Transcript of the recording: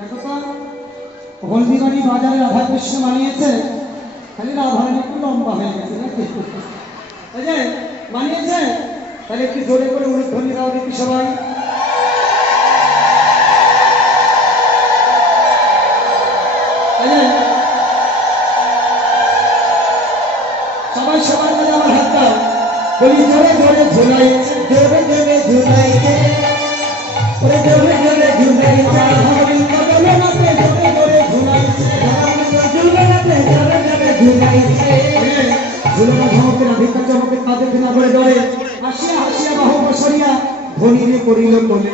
দেখো তো হলদিবাড়ি বাজারে রাধাকৃষ্ণ মানিয়েছে, খালি রাধারানী একটু লম্বা হয়ে গেছে নাকি? এই যে মানিয়েছে, তাহলে একটু জোরে করে উলুধ্বনি দাও দেখি সবাই। সবাই সবার কাছে আমার হাত দাও, বলি জোরে জোরে ঝুলাই, জোরে জোরে ঝুলাই, ওরে জোরে জোরে ঝুলাই, জোরে জোরে ঝুলাই, ঝুলানো ধমকে না ভিক্ষা চমকে কাঁধে ফেনা করে ডরে, হাসিয়া হাসিয়া বাহু বসরিয়া ধনীরে করিল কোলে।